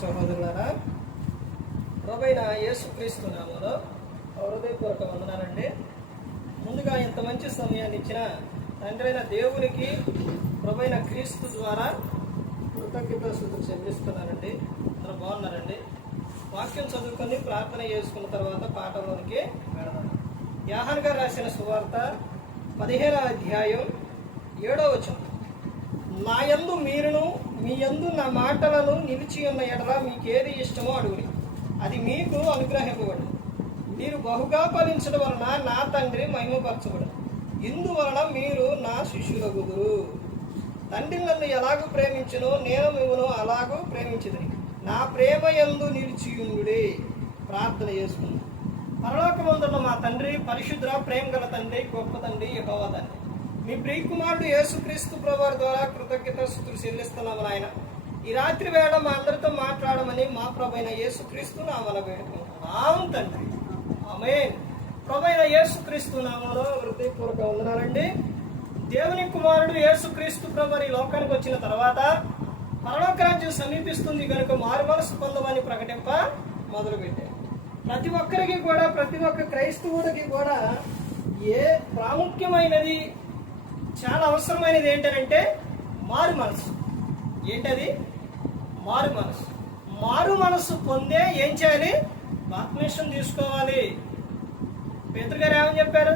సహోదరులారా, ప్రభువైన యేసుక్రీస్తు నామములో హృదయపూర్వక వందనాలండి. ముందుగా ఇంత మంచి సమయాన్ని ఇచ్చిన తండ్రి అయిన దేవునికి ప్రభువైన క్రీస్తు ద్వారా కృతజ్ఞతాస్తుతులు చెల్లిస్తున్నానండి. అందరూ బాగున్నారండి. వాక్యం చదువుకొని ప్రార్థన చేసుకున్న తర్వాత పాఠంలోనికి వెళదాం. యోహాను గారు రాసిన సువార్త 15వ అధ్యాయం 7వ వచనం. నా యందు మీరును మీ యందు నా మాటలను నిలిచి ఉన్న ఎడల మీకేది ఇష్టమో అడుగుడి, అది మీకు అనుగ్రహింపబడు. మీరు బహుగా ఫలించడం వలన నా తండ్రి మహిమపరచబడు. ఇందువలన మీరు నా శిష్యులగుదురు. తండ్రి నన్ను ఎలాగూ ప్రేమించునో నేను మిమ్మల్ని అలాగూ ప్రేమించుదును. నా ప్రేమ యందు నిలిచియుండుడి. ప్రార్థన చేసుకుందాం. పరలోకమందున్న మా తండ్రి, పరిశుద్ధ ప్రేమ గల తండ్రి, గొప్ప తండ్రి, యెహోవా తండ్రి, మీ ప్రియకుమారుడు యేసుక్రీస్తు ప్రభువారి ద్వారా కృతజ్ఞతాస్తుతులు చెల్లిస్తున్నాము నాయన. ఈ రాత్రి వేళ మా అందరితో మాట్లాడమని మా ప్రభువైన యేసుక్రీస్తు నామమున వేడుకుంటున్నాం తండ్రి. ఆమేన్. ప్రభువైన యేసుక్రీస్తు నామములో హృదయపూర్వక వందనాలండి. దేవుని కుమారుడు యేసుక్రీస్తు ప్రభువారు ఈ లోకానికి వచ్చిన తర్వాత పరలోక రాజ్యం సమీపిస్తుంది కనుక మారు మనసు పొందమని ప్రకటింప మొదలుపెట్టారు. ప్రతి ఒక్కరికి కూడా, ప్రతి ఒక్క క్రైస్తవుడికి కూడా ఏ ప్రాముఖ్యమైనది, చాలా అవసరమైనది ఏంటంటే మారు మనసు. ఏంటది? మారు మనసు. మారు మనసు పొందే ఏం చేయాలి? బాప్తిస్మం తీసుకోవాలి. పేతురు గారు ఏమని చెప్పారు?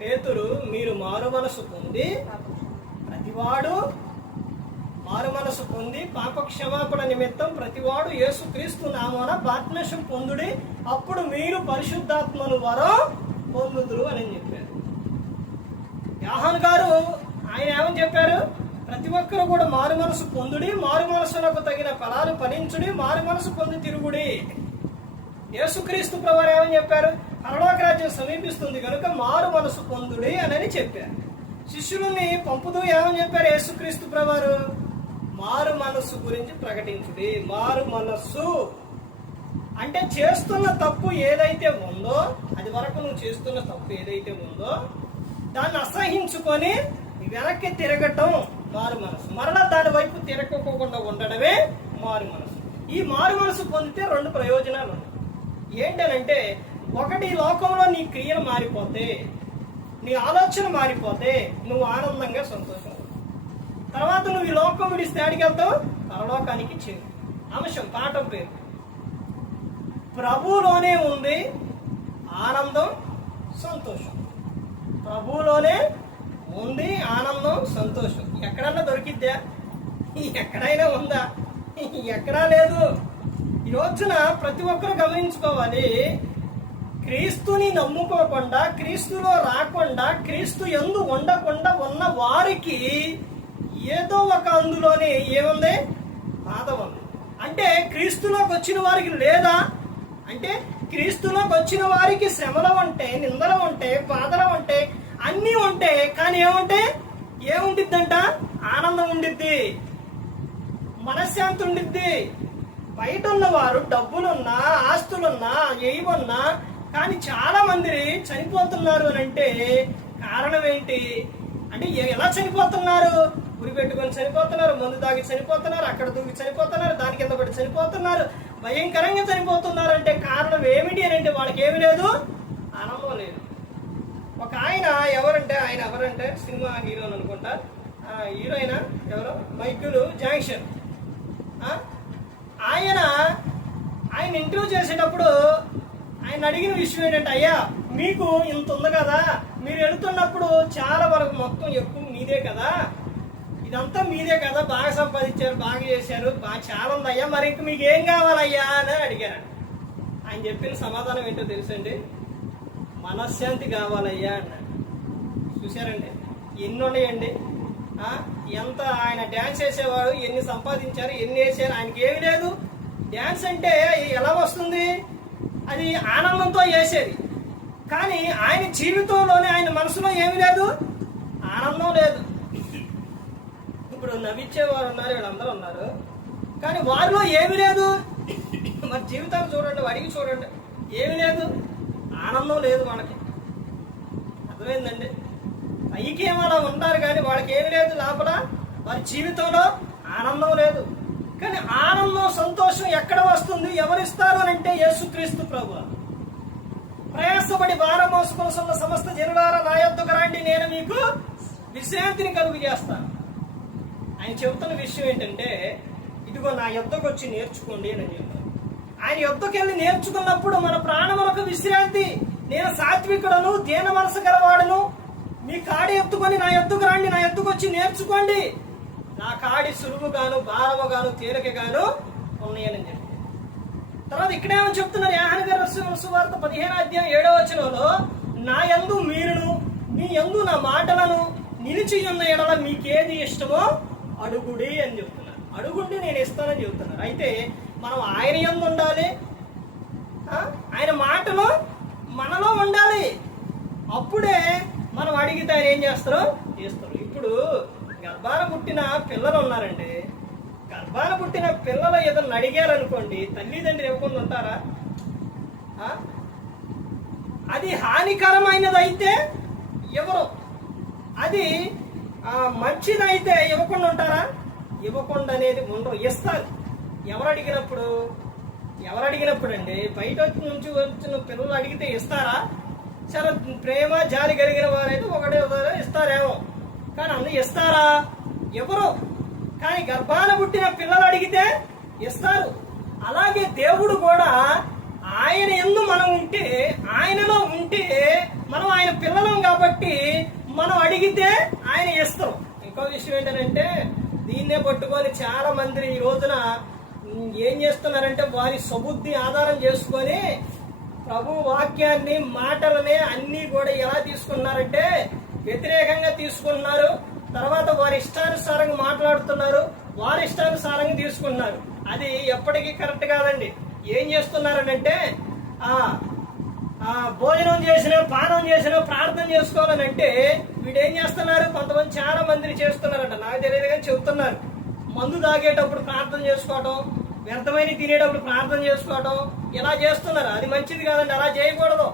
పేతురు, మీరు మారు మనసు పొంది, ప్రతివాడు మారు మనసు పొంది పాప క్షమాపణ నిమిత్తం ప్రతివాడు యేసుక్రీస్తు నామమున బాప్తిస్మం పొందుడి, అప్పుడు మీరు పరిశుద్ధాత్మను వరం పొందుదురు అని చెప్పారు. యోహాను గారు ఆయన ఏమని చెప్పారు? ప్రతి ఒక్కరు కూడా మారు మనసు పొందుడి, మారు మనసులకు తగిన ఫలాలు ఫలించుడి, మారు మనసు పొంది తిరుగుడి. యేసుక్రీస్తు ప్రభువారు ఏమని చెప్పారు? పరలోక రాజ్యం సమీపిస్తుంది కనుక మారు మనసు పొందుడి అని చెప్పారు. శిష్యులని పంపుతూ ఏమని చెప్పారు యేసుక్రీస్తు ప్రభువారు? మారు మనస్సు గురించి ప్రకటించుడి. మారు మనస్సు అంటే చేస్తున్న తప్పు ఏదైతే ఉందో, అది వరకు నువ్వు చేస్తున్న తప్పు ఏదైతే ఉందో దాన్ని అసహించుకొని వెనక్కి తిరగటం మారు మనసు. మరలా దాని వైపు తిరగకోకుండా ఉండడమే మారు మనసు. ఈ మారు మనసు పొందితే రెండు ప్రయోజనాలు ఉన్నాయి. ఏంటనంటే, ఒకటి, లోకంలో నీ క్రియలు మారిపోతే, నీ ఆలోచన మారిపోతే నువ్వు ఆనందంగా సంతోషం. తర్వాత నువ్వు ఈ లోకం విడిస్తే ఆడికి వెళ్తావు, పరలోకానికి చేరు. అంశం పాఠం పేరు ప్రభువులోనే ఉంది ఆనందం, సంతోషం. ప్రభువులోనే ఉంది ఆనందం, సంతోషం. ఎక్కడన్నా దొరికిద్దా? ఎక్కడైనా ఉందా? ఎక్కడా లేదు. ఈ రోజున ప్రతి ఒక్కరు గమనించుకోవాలి, క్రీస్తుని నమ్ముకోకుండా, క్రీస్తులో రాకుండా, క్రీస్తు యందు ఉండకుండా ఉన్న వారికి ఏదో ఒక అందులోనే ఏముంది? బాధ ఉంది. అంటే క్రీస్తులోకి వచ్చిన వారికి లేదా? అంటే క్రీస్తులోకి వచ్చిన వారికి శ్రమలు ఉంటాయి, నిందలు ఉంటాయి, బాధలు ఉంటాయి, అన్నీ ఉంటాయి. కానీ ఏముండిద్దంట? ఆనందం ఉండిద్ది, మనశ్శాంతి ఉండిద్ది. బయట ఉన్నవారు డబ్బులున్నా, ఆస్తులున్నా, ఏమన్నా, కానీ చాలా మంది చనిపోతున్నారు అని అంటే కారణం ఏంటి? అంటే ఎలా చనిపోతున్నారు? గురి పెట్టుకొని చనిపోతున్నారు, మందు తాగి చనిపోతున్నారు, అక్కడ దూకి చనిపోతున్నారు, దాని కింద పడి చనిపోతున్నారు, భయంకరంగా చనిపోతున్నారు. అంటే కారణం ఏమిటి అని అంటే వాళ్ళకి ఏమి లేదు, ఆనందం లేదు. ఒక ఆయన ఎవరంటే సినిమా హీరోని అనుకుంటా, హీరోయిన్ ఎవరు, మైకేల్ జాక్సన్. ఆయన ఇంటర్వ్యూ చేసేటప్పుడు ఆయన అడిగిన విషయం ఏంటంటే, అయ్యా మీకు ఇంత ఉంది కదా, మీరు వెళుతున్నప్పుడు చాలా వరకు మొత్తం ఎక్కువ మీదే కదా, ఇదంతా మీదే కదా, బాగా సంపాదించారు, బాగా చేశారు, బాగా చాలా ఉంది అయ్యా, మరి ఇంక మీకు ఏం కావాలయ్యా అని అడిగారు. ఆయన చెప్పిన సమాధానం ఏంటో తెలుసండి? మనశ్శాంతి కావాలయ్యా అన్నాడు. చూశారండి ఎన్ని ఉన్నాయండి. ఎంత ఆయన డ్యాన్స్ వేసేవాడు, ఎన్ని సంపాదించారు, ఎన్ని వేసారు, ఆయనకి ఏమి లేదు. డ్యాన్స్ అంటే ఎలా వస్తుంది? అది ఆనందంతో వేసేది. కానీ ఆయన జీవితంలోనే, ఆయన మనసులో ఏమి లేదు, ఆనందం లేదు. ఇప్పుడు నవ్వించేవారు ఉన్నారు, వీళ్ళందరూ ఉన్నారు, కానీ వారిలో ఏమి లేదు. మరి జీవితాన్ని చూడండి, అడిగి చూడండి, ఏమి లేదు, ఆనందం లేదు వాళ్ళకి. అర్థమైందండి? పైకి ఏమో అలా ఉంటారు కానీ వాళ్ళకి ఏమి లేదు, లోపల వారి జీవితంలో ఆనందం లేదు. కానీ ఆనందం ఆనందం సంతోషం ఎక్కడ వస్తుంది, ఎవరిస్తారు అని అంటే యేసుక్రీస్తు ప్రభువు. ప్రయాసపడి భారం మోసుకొనుచున్న సమస్త జనులారా నా యొద్దకు రండి, నేను మీకు విశ్రాంతిని కలుగు చేస్తాను. ఆయన చెబుతున్న విషయం ఏంటంటే, ఇదిగో నా యొద్దకు వచ్చి నేర్చుకోండి అని చెప్తాను. ఆయన యొద్దకు వెళ్ళి నేర్చుకున్నప్పుడు మన ప్రాణములకు విశ్రాంతి. నేను సాత్వికుడను, దీన మనసు గలవాడును, మీ కాడి ఎత్తుకొని నా యొద్దకు రండి, నా యొద్దకు వచ్చి నేర్చుకోండి, నా కాడి సులువుగాను భారముగాను తేలికగాను ఉన్నాయని చెప్పి. తర్వాత ఇక్కడేమని చెప్తున్నారు, యోహాను గారు రాసిన సువార్త 15:7 నా యందు మీరును మీ యందు నా మాటలను నిలిచి ఉన్న ఎడల మీకేది ఇష్టమో అడుగుడి అని చెప్తున్నారు. అడుగుండి నేను ఇస్తానని చెప్తున్నారు. అయితే మనం ఆయన యందు ఉండాలి, ఆయన మాటలు మనలో ఉండాలి. అప్పుడే మనం అడిగితే ఆయన ఏం చేస్తారు, చేస్తారు. ఇప్పుడు గర్భాన పుట్టిన పిల్లలు ఉన్నారండి. గర్భాన పుట్టిన పిల్లలు ఏదన్నా అడిగారనుకోండి, తల్లిదండ్రులు ఇవ్వకుండా ఉంటారా? అది హానికరమైనది అయితే ఎవరు, అది మంచిదైతే ఇవ్వకుండా ఉంటారా? ఇవ్వకుండా అనేది ఉండరు, ఇస్తారు. ఎవరు అడిగినప్పుడు అండి, బయట నుంచి వచ్చిన పిల్లలు అడిగితే ఇస్తారా? చాలా ప్రేమ జాలి కలిగిన వారైతే ఒకటే ఇస్తారేమో, కానీ అందరూ ఇస్తారా? ఎవరు. కానీ గర్భాన పుట్టిన పిల్లలు అడిగితే ఇస్తారు. అలాగే దేవుడు కూడా ఆయన యందు మనం ఉంటే, ఆయనలో ఉంటే మనం ఆయన పిల్లలం కాబట్టి మనం అడిగితే ఆయన ఇస్తాం. ఇంకో విషయం ఏంటంటే, దీన్నే పట్టుకొని చాలా మంది ఈ రోజున ఏం చేస్తున్నారంటే, వారి సబుద్ధి ఆధారం చేసుకొని ప్రభు వాక్యాన్ని మాటలనే అన్ని కూడా ఎలా తీసుకున్నారంటే వ్యతిరేకంగా తీసుకున్నారు. తర్వాత వారి ఇష్టానుసారంగా మాట్లాడుతున్నారు, వారి ఇష్టానుసారంగా తీసుకున్నారు. అది ఎప్పటికీ కరెక్ట్ కాదండి. ఏం చేస్తున్నారనంటే, భోజనం చేసిన పానం చేసిన ప్రార్థన చేసుకోవాలని అంటే వీడు ఏం చేస్తున్నారు, కొంతమంది చాలా మందిని చేస్తున్నారంట, నాకు తెలియదు కానీ చెబుతున్నారు. మందు తాగేటప్పుడు ప్రార్థన చేసుకోవటం, వ్యర్థమైన తినేటప్పుడు ప్రార్థన చేసుకోవటం, ఇలా చేస్తున్నారు. అది మంచిది కాదండి, అలా చేయకూడదు.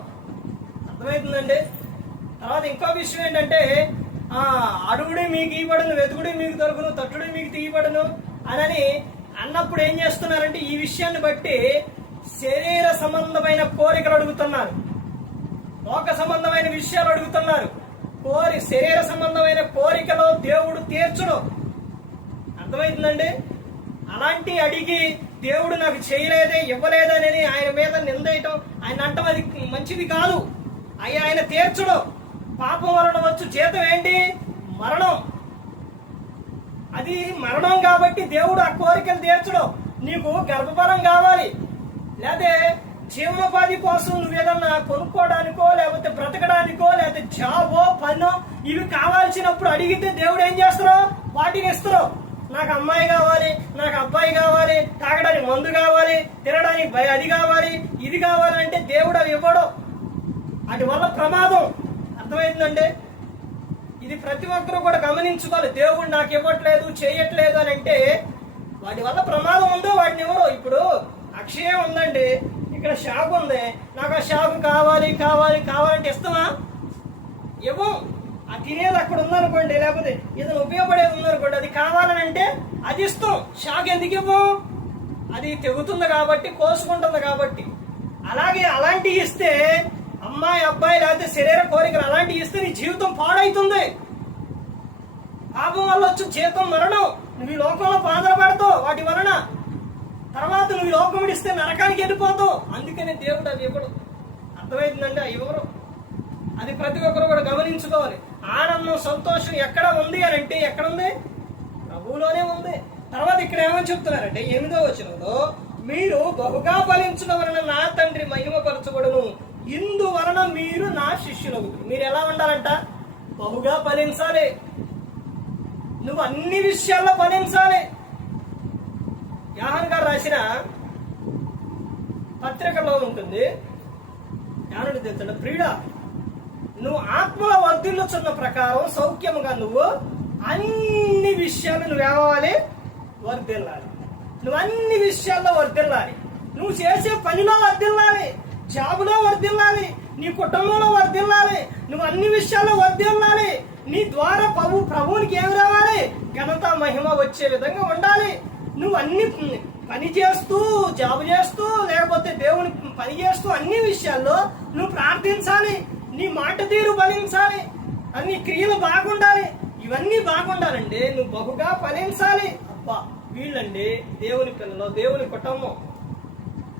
అర్థమవుతుందండి. తర్వాత ఇంకో విషయం ఏంటంటే, అడుగుడి మీకు ఇవ్వబడును, వెతుకుడి మీకు దొరుకును, తట్టుడి మీకు తీయబడును అని అన్నప్పుడు ఏం చేస్తున్నారంటే, ఈ విషయాన్ని బట్టి శరీర సంబంధమైన కోరికలు అడుగుతున్నారు, లోక సంబంధమైన విషయాలు అడుగుతున్నారు. శరీర సంబంధమైన కోరికలు దేవుడు తీర్చడు. అర్థమవుతుందండి. అలాంటి అడిగి దేవుడు నాకు చేయలేదే ఇవ్వలేదని ఆయన మీద నిందేయటం, ఆయన అంటాం అది మంచిది కాదు. ఆయన తీర్చడు. పాపం వలన వచ్చు జీతం ఏంటి, మరణం. అది మరణం కాబట్టి దేవుడు ఆ కోరికలు తీర్చడం. నీకు గర్భఫలం కావాలి, లేకపోతే జీవనోపాధి కోసం నువ్వేదన్నా కొనుక్కోవడానికో, లేకపోతే బ్రతకడానికో, లేకపోతే జాబో పనో ఇవి కావాల్సినప్పుడు అడిగితే దేవుడు ఏం చేస్తారో వాటిని ఇస్తారు. నాకు అమ్మాయి కావాలి, నాకు అబ్బాయి కావాలి, తాగడానికి మందు కావాలి, తినడానికి అది కావాలి, ఇది కావాలంటే దేవుడు అవి ఇవ్వడు. వాటి వల్ల ప్రమాదం. అర్థమవుతుందండి. ఇది ప్రతి ఒక్కరూ కూడా గమనించుకోవాలి. దేవుడు నాకు ఇవ్వట్లేదు, చేయట్లేదు అని అంటే వాటి వల్ల ప్రమాదం ఉందో వాటిని ఇవ్వరు. ఇప్పుడు అక్షయం ఉందండి, ఇక్కడ షాపు ఉంది, నాకు ఆ షాపు కావాలి కావాలి కావాలంటే ఇస్తామా? ఇవ్వం. ఆ తినేది అక్కడ ఉందనుకోండి, లేకపోతే ఏదైనా ఉపయోగపడేది ఉందనుకోండి, అది కావాలని అంటే అది ఇస్తాం. షాక్ ఎందుకు ఇవ్వం? అది తెగుతుంది కాబట్టి, కోసుకుంటుంది కాబట్టి. అలాగే అలాంటివి ఇస్తే, అమ్మాయి అబ్బాయి లేకపోతే శరీర కోరికలు అలాంటివి ఇస్తే నీ జీవితం పాడైతుంది. పాపం వల్ల వచ్చి జీతం మరణం. నువ్వు ఈ లోకంలో బాధపడతావు వాటి వలన. తర్వాత నువ్వు ఈ లోకం ఇస్తే నరకానికి వెళ్ళిపోతావు. అందుకనే దేవుడు అది ఇవ్వడు. అర్థమవుతుందండి. అవి ఇవ్వరు. అది ప్రతి ఒక్కరు కూడా గమనించుకోవాలి. ఆనందం సంతోషం ఎక్కడ ఉంది అని అంటే ఎక్కడ ఉంది? ప్రభువులోనే ఉంది. తర్వాత ఇక్కడ ఏమని చెప్తున్నారంటే 8వ వచనంలో, మీరు బహుగా ఫలించడం వలన నా తండ్రి మహిమపరచబడును, ఇందువలన మీరు నా శిష్యులవుతారు. మీరు ఎలా ఉండాలంట? బహుగా ఫలించాలి. నువ్వు అన్ని విషయాల్లో ఫలించాలి. యోహాను గారు రాసిన పత్రికలో ఉంటుంది, జ్ఞానుడు తెలుసు, ప్రియుడా నువ్వు ఆత్మలో వర్ధిల్లుచున్న ప్రకారం సౌఖ్యముగా నువ్వు అన్ని విషయాలు నువ్వేవాలి, వర్ధిల్లాలి. నువ్వు అన్ని విషయాల్లో వర్ధిల్లాలి. నువ్వు చేసే పనిలో వర్ధిల్లాలి, జాబులో వర్ధిల్లాలి, నీ కుటుంబంలో వర్ధిల్లాలి. నువ్వు అన్ని విషయాల్లో వర్ధిల్లాలి. నీ ద్వారా ప్రభువునికి ఏమి రావాలి? ఘనత మహిమ వచ్చే విధంగా ఉండాలి. నువ్వు అన్ని పని చేస్తూ, జాబ్ చేస్తూ, లేకపోతే దేవుని పని చేస్తూ అన్ని విషయాల్లో నువ్వు ప్రార్థించాలి. నీ మాట తీరు ఫలించాలి. అన్ని క్రియలు బాగుండాలి. ఇవన్నీ బాగుండాలండి. నువ్వు బహుగా ఫలించాలి. అబ్బా, వీళ్ళండి దేవుని పిల్లలు, దేవుని కుటుంబం.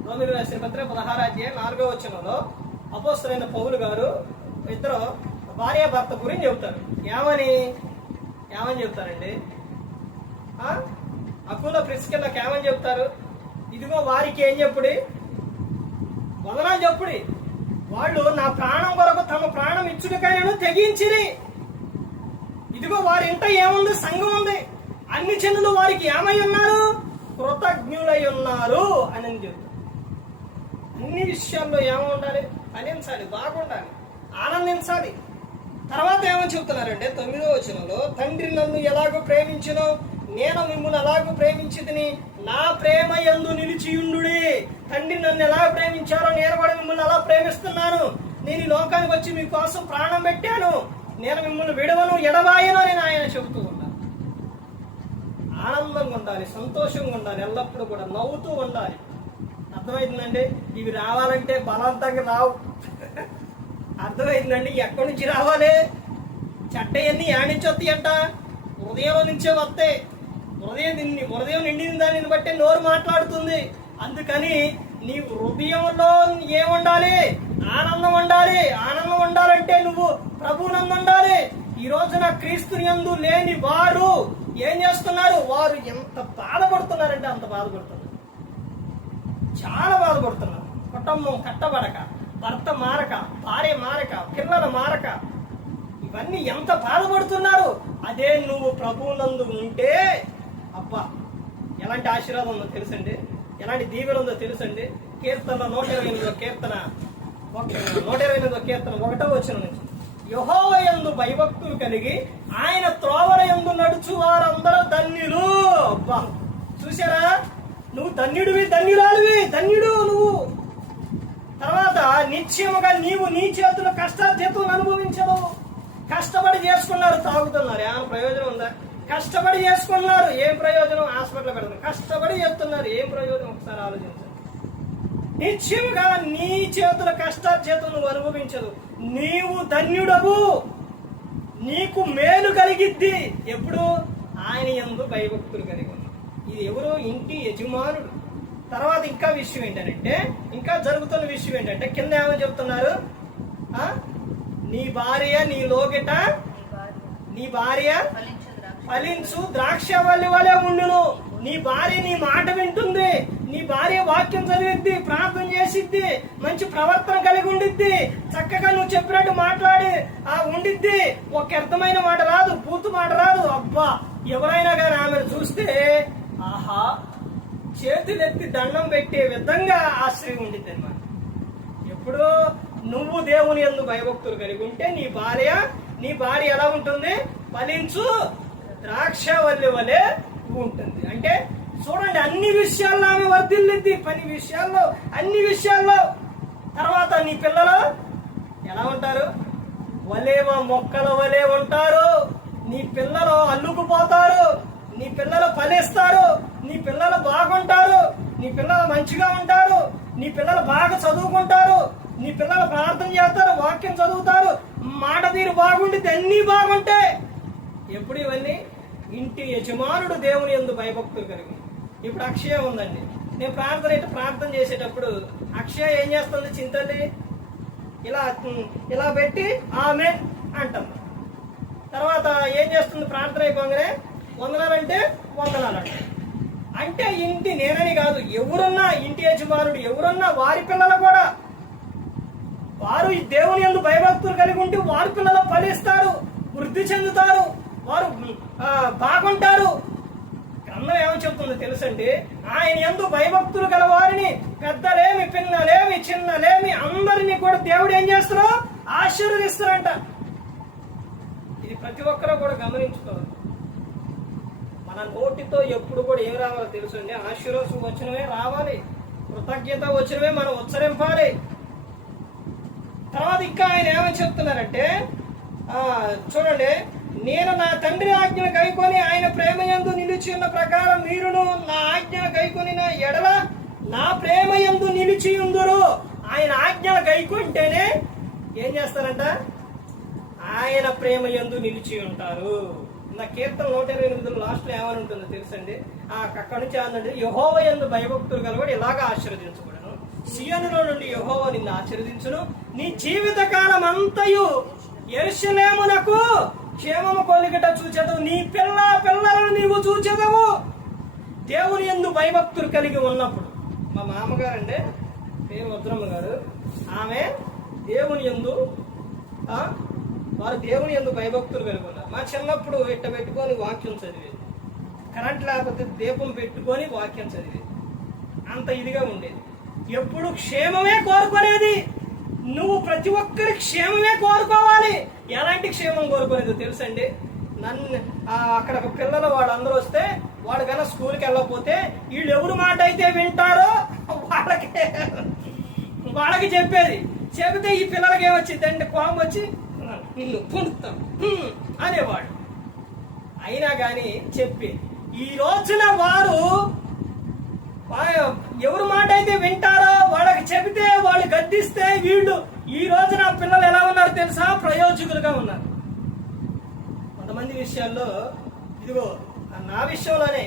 రోమీయులకు రాసిన పత్రిక 16:4 అపోస్తలుడైన పౌలు గారు ఇద్దరు భార్యాభర్త గురించి చెబుతారు. ఏమని చెప్తారండి? అకుల ప్రిస్కిల్లకి ఏమని చెప్తారు? ఇదిగో వారికి ఏం చెప్పుడి? వదనాలు చెప్పుడి. వాళ్ళు నా ప్రాణం కొరకు తమ ప్రాణం ఇచ్చుడికైనా తెగించిరి. ఇదిగో వారి ఇంట ఏముంది? సంఘం ఉంది. అన్ని చెల్లులు వారికి ఏమై ఉన్నారు? కృతజ్ఞులై ఉన్నారు అని చెప్తారు. అన్ని విషయాల్లో ఏముండాలి? ఫలించాలి, బాగుండాలి, ఆనందించాలి. తర్వాత ఏమని చెప్తున్నారంటే 9వ వచనంలో, తండ్రి నన్ను ఎలాగో ప్రేమించునో నేను మిమ్మల్ని అలాగూ ప్రేమించితిని, నా ప్రేమ యందు నిలిచియుండుడి. తండ్రి నన్ను ఎలా ప్రేమించారో నేను కూడా మిమ్మల్ని అలా ప్రేమిస్తున్నాను. నేను ఈ లోకానికి వచ్చి మీకోసం ప్రాణం పెట్టాను. నేను మిమ్మల్ని విడవను, ఎడబాయను అని ఆయన చెబుతూ ఉన్నాను. ఆనందంగా ఉండాలి, సంతోషంగా ఉండాలి, ఎల్లప్పుడూ కూడా నవ్వుతూ ఉండాలి. అర్థమైందండి? ఇవి రావాలంటే బలవంతంగా రావు. అర్థమైందండి? ఎక్కడి నుంచి రావాలి? చెడ్డయన్నీ యానించి వస్తాయి అంట, హృదయంలో నుంచే వస్తాయి. హృదయం నిండిన దానిని బట్టి నోరు మాట్లాడుతుంది. అందుకని నీ హృదయంలో ఏముండాలి? ఆనందం ఉండాలి. ఆనందం ఉండాలంటే నువ్వు ప్రభువునందు ఉండాలి. ఈ రోజున క్రీస్తుని యందు లేని వారు ఏం చేస్తున్నారు? వారు ఎంత బాధపడుతున్నారంటే అంత బాధపడుతున్నారు. చాలా బాధపడుతున్నారు. కుటుంబం కట్టబడక, భర్త మారక, భార్య మారక, పిల్లలు మారక, ఇవన్నీ ఎంత బాధపడుతున్నారు. అదే నువ్వు ప్రభువునందు ఉంటే అబ్బా ఎలాంటి ఆశీర్వాదం ఉందో తెలుసండి, ఎలాంటి దీవెన ఉందో తెలుసండి. కీర్తన 128 కీర్తన 1వ వచనం నుంచి, యెహోవా యందు భయభక్తులు కలిగి ఆయన త్రోవల యందు నడుచు వారందరూ ధన్యులు. అబ్బా, చూసారా? నువ్వు ధన్యుడివి, ధన్యురాలివి, ధన్యుడు నువ్వు. తర్వాత నిశ్చయముగా నీవు నీ చేతుల కష్టార్జితం అనుభవించను. కష్టపడి చేసుకున్నారు, తాగుతున్నారు, ఏమైనా ప్రయోజనం ఉందా? కష్టపడి చేసుకున్నారు, ఏం ప్రయోజనం? హాస్పిటల్ పెడతారు. కష్టపడి చేస్తున్నారు, ఏం ప్రయోజనం? ఒకసారి ఆలోచించండి. నిశ్చయముగా నీ చేతుల కష్టార్జితం నువ్వు అనుభవించదు. నీవు ధన్యుడవు, నీకు మేలు కలిగిద్ది. ఎప్పుడు? ఆయన యందు భయభక్తులు కలిగి ఉన్నావు. ఇది ఎవరు? ఇంటి యజమానుడు. తర్వాత ఇంకా విషయం ఏంటంటే, ఇంకా జరుగుతున్న విషయం ఏంటంటే, కింద ఏమని చెప్తున్నారు? నీ భార్య నీ లోగిట, నీ భార్య ఫలించు ద్రాక్షవల్లి వలె ఉండును. నీ భార్య నీ మాట వింటుంది. నీ భార్య వాక్యం చదివిద్ది, ప్రార్థన చేసిద్ది, మంచి ప్రవర్తన కలిగి ఉండిద్ది, చక్కగా నువ్వు చెప్పినట్టు మాట్లాడి ఉండిద్ది. ఒక అర్థమైన మాట రాదు, పూర్తి మాట రాదు. అబ్బా, ఎవరైనా కానీ ఆమెను చూస్తే ఆహా చేతులెత్తి దండం పెట్టే విధంగా ఆశ్రయం ఉండిద్ది అన్నమాట. ఎప్పుడు నువ్వు దేవుని యందు భయభక్తులు కలిగి ఉంటే నీ భార్య ఎలా ఉంటుంది? ఫలించు ద్రాక్షవల్లి వలె ఉంటుంది. అంటే చూడండి, అన్ని విషయాల్లో ఆమె వర్ధిల్లిద్ది. పని విషయాల్లో, అన్ని విషయాల్లో. తర్వాత నీ పిల్లలు ఎలా ఉంటారు? వలేమ మొక్కల వలె ఉంటారు. నీ పిల్లలు అల్లుకుపోతారు, నీ పిల్లలు ఫలిస్తారు, నీ పిల్లలు బాగుంటారు, నీ పిల్లలు మంచిగా ఉంటారు, నీ పిల్లలు బాగా చదువుకుంటారు, నీ పిల్లలు ప్రార్థన చేస్తారు, వాక్యం చదువుతారు, మాట తీరు బాగుంటుంది, అన్నీ బాగుంటాయి. ఎప్పుడు ఇవన్నీ? ఇంటి యజమానుడు దేవుని యందు భయభక్తులు కలిగి. ఇప్పుడు అక్షయ ఉందండి. నేను ప్రార్థన చేసేటప్పుడు అక్షయ ఏం చేస్తుంది? చింతల్లి ఇలా పెట్టి ఆమెన్ అంటుంది. తర్వాత ఏం చేస్తుంది? ప్రార్థన అయిపోగానే వందనాలంటే వందనాలంట. అంటే ఇంటి నేనని కాదు, ఎవరున్నా ఇంటి యజమానుడు ఎవరున్నా వారి పిల్లలు కూడా వారు ఈ దేవుని యందు భయభక్తులు కలిగి ఉంటే వారి పిల్లలు ఫలిస్తారు, వృద్ధి చెందుతారు, వారు బాగుంటారు. గ్రంథం ఏమని చెప్తుందో తెలుసండి? ఆయన యందు భయభక్తులు గల వారిని, పెద్దలేమి పిన్నలేమి చిన్నలేమి అందరినీ కూడా దేవుడు ఏం చేస్తారో ఆశీర్వదిస్తారంట. ఇది ప్రతి ఒక్కరూ కూడా గమనించుకోవాలి. మన నోటితో ఎప్పుడు కూడా ఏం రావాలో తెలుసండి? ఆశీర్వాదం వచ్చినవే రావాలి, కృతజ్ఞత వచ్చినవే మనం ఉచ్చరింపాలి. తర్వాత ఇంకా ఆయన ఏమని చెప్తున్నారంటే, చూడండి, నేను నా తండ్రి ఆజ్ఞను గైకొని ఆయన ప్రేమ యందు నిలిచి ఉన్న ప్రకారం మీరును నా ఆజ్ఞను గైకొని నా ఎడల నా ప్రేమ యందు నిలిచి ఉందురు. ఆయన ఆజ్ఞలు గైకుంటేనే ఏం చేస్తారంట? ఆయన ప్రేమ యందు నిలిచి ఉంటారు. నా కీర్తన 128 లాస్ట్ లో ఏమని ఉంటుందో తెలుసండి? అక్కడ నుంచి ఏమందంటే, యెహోవా యందు భయభక్తులు కలవాడు ఇలాగ ఆశీర్వదించబడను, సియోనులో నుండి యెహోవా నిన్ను ఆశీర్వదించును, నీ జీవిత కాలం అంతయు యెరూషలేమునకు క్షేమము కొలిగట చూచెదవు, నీ పిల్లలను నీవు చూచెదవు. దేవుని యందు భయభక్తులు కలిగి ఉన్నప్పుడు, మా మామగారంటే వద్రమ్మ గారు, ఆమె దేవుని యందు వారు దేవుని యందు భయభక్తులు కలిగి ఉన్నారు. మా చిన్నప్పుడు ఇట్ట పెట్టుకొని వాక్యం చదివేది, కరెంట్ లేకపోతే దీపం పెట్టుకొని వాక్యం చదివేది, అంత ఇదిగా ఉండేది. ఎప్పుడు క్షేమమే కోరుకునేది. నువ్వు ప్రతి ఒక్కరి క్షేమమే కోరుకోవాలి. ఎలాంటి క్షేమం కోరుకునేది తెలుసండి? అక్కడ పిల్లలు వాళ్ళందరూ వస్తే వాడు కన్నా స్కూల్కి వెళ్ళకపోతే వీళ్ళు ఎవరు మాట అయితే వింటారో వాళ్ళకి చెప్పేది. చెబితే ఈ పిల్లలకి ఏమొచ్చిందంటే కోపం వచ్చి నిన్ను పొందుతాం అనేవాడు. అయినా కానీ చెప్పి ఈ రోజున వారు ఎవరు మాట అయితే వింటారో వాళ్ళకి చెబితే వాళ్ళు గద్దిస్తే వీళ్ళు ఈ రోజున పిల్లలు ఎలా ఉన్నారు తెలుసా? ప్రయోజకులుగా ఉన్నారు. కొంతమంది విషయాల్లో ఇదిగో నా విషయంలోనే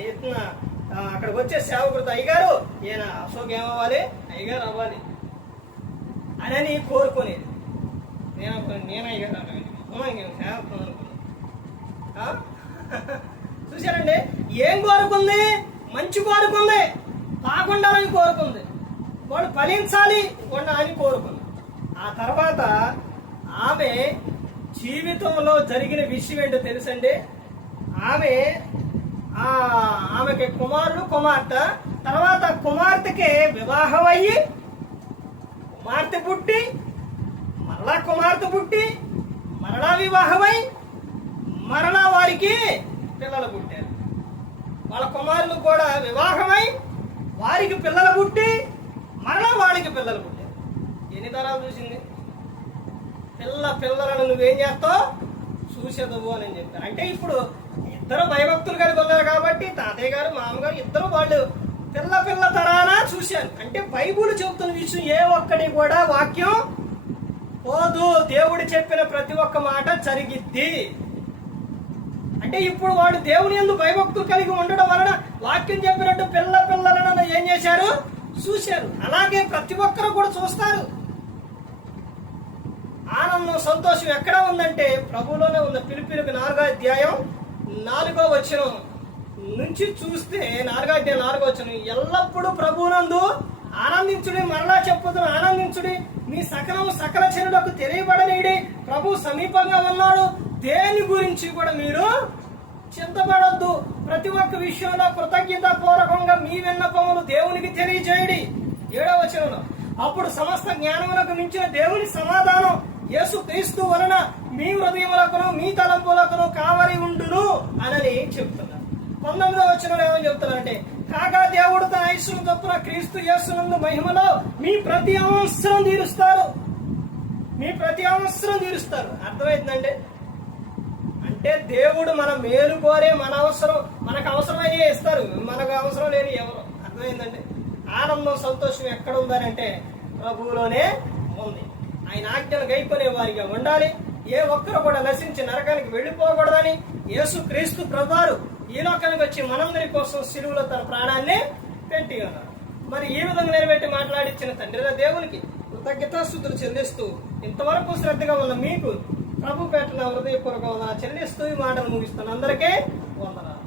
అక్కడికి వచ్చే సేవకుడితో, అయ్యగారు ఈయన అశోక్ ఏమవ్వాలి, అయ్యగారు అవ్వాలి అని కోరుకునేది. నేను అయ్యగారు సేవకుడు అనుకున్నా. చూశారండి, ఏం కోరుకుంది? మంచి కోరుకుంది, బాగుండాలని కోరుకుంది, వాడు ఫలించాలి అని కోరుకుంది. ఆ తర్వాత ఆమె జీవితంలో జరిగిన విషయం ఏంటో తెలుసండి? ఆమెకి కుమారుడు కుమార్తె, తర్వాత కుమార్తెకి వివాహం అయ్యి కుమార్తె పుట్టి, మరలా కుమార్తె పుట్టి, మరలా వివాహమై, మరలా వారికి పిల్లలు పుట్టారు. వాళ్ళ కుమారులు కూడా వివాహమై వారికి పిల్లలు పుట్టి, మరలా వాడికి పిల్లలు పుట్టారు. ఎన్ని తరాలు చూసింది? పిల్లలను నువ్వేం చేస్తావు? చూసేదవు అని చెప్పారు. అంటే ఇప్పుడు ఇద్దరు భయభక్తులు కలిగి ఉన్నారు కాబట్టి తాతయ్య గారు మామగారు ఇద్దరు వాళ్ళు పిల్ల తరాన చూశారు. అంటే బైబుల్ చెబుతున్న విషయం ఏ ఒక్కటి కూడా వాక్యం పోదు. దేవుడు చెప్పిన ప్రతి ఒక్క మాట జరిగిద్ది. అంటే ఇప్పుడు వాడు దేవుని యందు భయభక్తులు కలిగి ఉండడం వలన వాక్యం చెప్పినట్టు పిల్లలను ఏం చేశారు? చూశారు. అలాగే ప్రతి ఒక్కరు కూడా చూస్తారు. ఆనందం, సంతోషం ఎక్కడ ఉందంటే ప్రభువులోనే ఉంది. ఫిలిప్పీయులకు 4వ అధ్యాయం 4వ వచనం నుంచి చూస్తే 4వ అధ్యాయం 4వ వచనం, ఎల్లప్పుడూ ప్రభువునందు ఆనందించుడి, మరలా చెప్పుదును ఆనందించుడి, మీ సకల చెరులకు తెలియబడనీడి, ప్రభు సమీపంగా ఉన్నాడు, దేని గురించి కూడా మీరు చింతపడొద్దు, ప్రతి ఒక్క విషయంలో కృతజ్ఞత పూర్వకంగా మీ విన్నపములు దేవునికి తెలియజేయడి. 7వ వచనంలో, అప్పుడు సమస్త జ్ఞానములకు మించిన దేవుని సమాధానం యేసు క్రీస్తు వలన మీ హృదయములకును మీ తలంపులకును కావలి ఉండును అని చెప్తున్నారు. 19వ వచనంలో ఏమని చెప్తున్నారంటే, కాగా దేవుడు తన ఐశ్వర్యం చొప్పున క్రీస్తు యేసునందు మహిమలో మీ ప్రతి అవసరం తీరుస్తారు. మీ ప్రతి అవసరం తీరుస్తారు. అర్థమైందండి? అంటే దేవుడు మన మేలు కోరే మనకు అవసరమైన ఇస్తారు, మనకు అవసరం లేని ఎవరు. అర్థమైందండి? ఆనందం, సంతోషం ఎక్కడ ఉందనంటే ప్రభువులోనే ఉంది. ఆయన ఆజ్ఞలు గైకొనే వారిగా ఉండాలి. ఏ ఒక్కరు కూడా నశించి నరకానికి వెళ్ళిపోకూడదని యేసు క్రీస్తు ప్రభువారు ఈ లోకానికి వచ్చి మనందరి కోసం సిలువలో తన ప్రాణాన్ని పెట్టి ఉన్నారు. మరి ఈ విధంగా నిలబెట్టి మాట్లాడించిన తండ్రి దేవునికి కృతజ్ఞతాస్తుతులు చెల్లిస్తూ ఇంతవరకు శ్రద్ధగా ఉన్న మీకు ప్రభు పేటన హృదయపూర్వక చెల్లిస్తూ ఈ మాటలు ముగిస్తాను. అందరికీ వందనాలు.